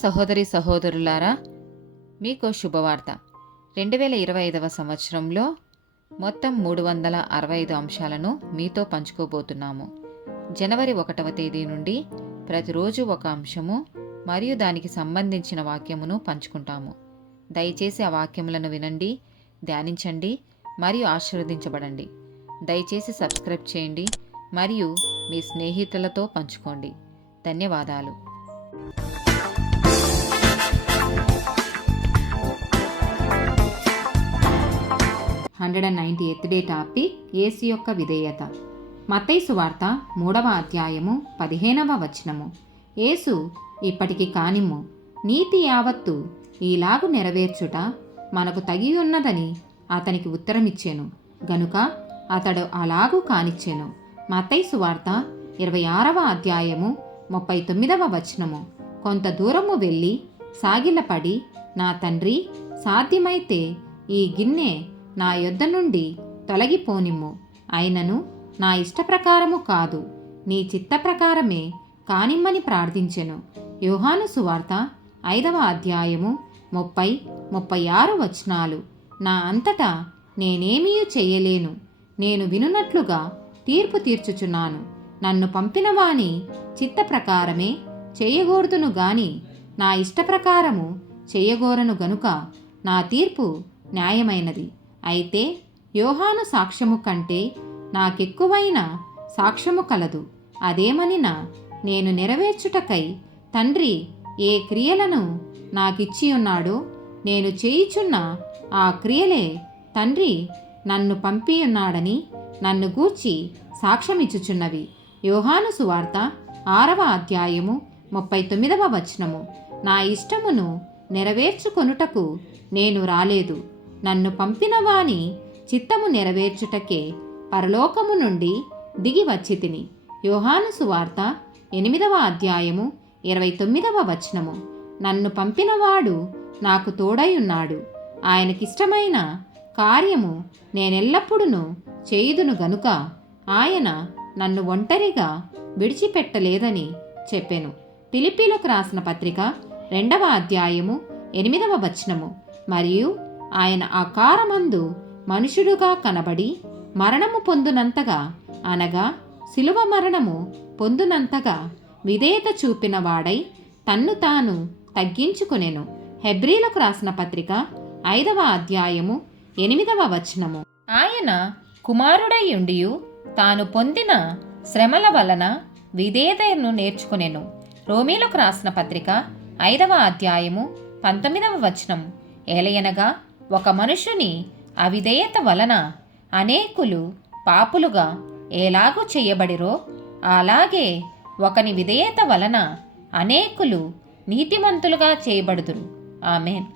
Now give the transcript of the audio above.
సహోదరి సహోదరులారా, మీకు శుభవార్త. 2025 సంవత్సరంలో మొత్తం 365 అంశాలను మీతో పంచుకోబోతున్నాము. జనవరి 1వ తేదీ నుండి ప్రతిరోజు ఒక అంశము మరియు దానికి సంబంధించిన వాక్యమును పంచుకుంటాము. దయచేసి ఆ వాక్యములను వినండి, ధ్యానించండి మరియు ఆశీర్వదించబడండి. దయచేసి సబ్స్క్రైబ్ చేయండి మరియు మీ స్నేహితులతో పంచుకోండి. ధన్యవాదాలు. 198th డే టాపిక్ యేసు యొక్క విధేయత. మత్తయి సువార్త 3వ అధ్యాయము 15వ వచనము. యేసు ఇప్పటికి కానిమ్ము, నీతి యావత్తు ఈలాగు నెరవేర్చుట మనకు తగియున్నదని అతనికి ఉత్తరమిచ్చెను. గనుక అతడు అలాగూ కానిచ్చెను. మత్తయి సువార్త 26వ అధ్యాయము 39వ వచనము. కొంత దూరము వెళ్ళి సాగిలపడి, నా తండ్రి, సాధ్యమైతే ఈ గిన్నె నా యొద్ద నుండి తొలగిపోనిమ్ము, అయినను నా ఇష్టప్రకారము కాదు, నీ చిత్త ప్రకారమే కానిమ్మని ప్రార్థించెను. యోహాను సువార్త 5వ అధ్యాయము 30-36 వచనాలు. నా అంతటా నేనేమీ చేయలేను, నేను వినున్నట్లుగా తీర్పు తీర్చుచున్నాను. నన్ను పంపిన వాని చిత్త ప్రకారమే చేయగోరుదును గాని నా ఇష్టప్రకారము చేయగోరను గనుక నా తీర్పు న్యాయమైనది. అయితే యోహాను సాక్ష్యము కంటే నాకెక్కువైన సాక్ష్యము కలదు. అదేమనినా, నేను నెరవేర్చుటకై తండ్రి ఏ క్రియలను నాకిచ్చి ఉన్నాడో నేను చేయుచున్న ఆ క్రియలే తండ్రి నన్ను పంపియున్నాడని నన్ను గూర్చి సాక్ష్యమిచ్చుచున్నవి. యోహాను సువార్త 6వ అధ్యాయము 39వ వచనము. నా ఇష్టమును నెరవేర్చుకొనుటకు నేను రాలేదు, నన్ను పంపిన వాని చిత్తము నెరవేర్చుటకే పరలోకము నుండి దిగి వచ్చి తిని. యోహాను సువార్త 8వ అధ్యాయము 29వ వచనము. నన్ను పంపినవాడు నాకు తోడైయున్నాడు, ఆయనకిష్టమైన కార్యము నేనెల్లప్పుడూ చేయుదును గనుక ఆయన నన్ను ఒంటరిగా విడిచిపెట్టలేదని చెప్పెను. ఫిలిప్పీలకు రాసిన పత్రిక 2వ అధ్యాయము 8వ వచనము. మరియు ఆయన ఆకారమందు మనుషుడుగా కనబడి మరణము పొందునంతగా, అనగా శిలువ మరణము పొందునంతగా విధేయత చూపిన వాడై తన్ను తాను తగ్గించుకొనెను. హెబ్రీలకు రాసిన పత్రిక 5వ అధ్యాయము 8వ వచనము. ఆయన కుమారుడై ఉండియు తాను పొందిన శ్రమల వలన విధేయతను నేర్చుకొనెను. రోమీలకు రాసిన పత్రిక 5వ అధ్యాయము 19వ వచనం. ఏలయనగా ఒక మనుషుని అవిధేయత వలన అనేకులు పాపులుగా ఎలాగూ చేయబడిరో, అలాగే ఒకని విధేయత వలన అనేకులు నీతిమంతులుగా చేయబడుదురు. ఆమేన్.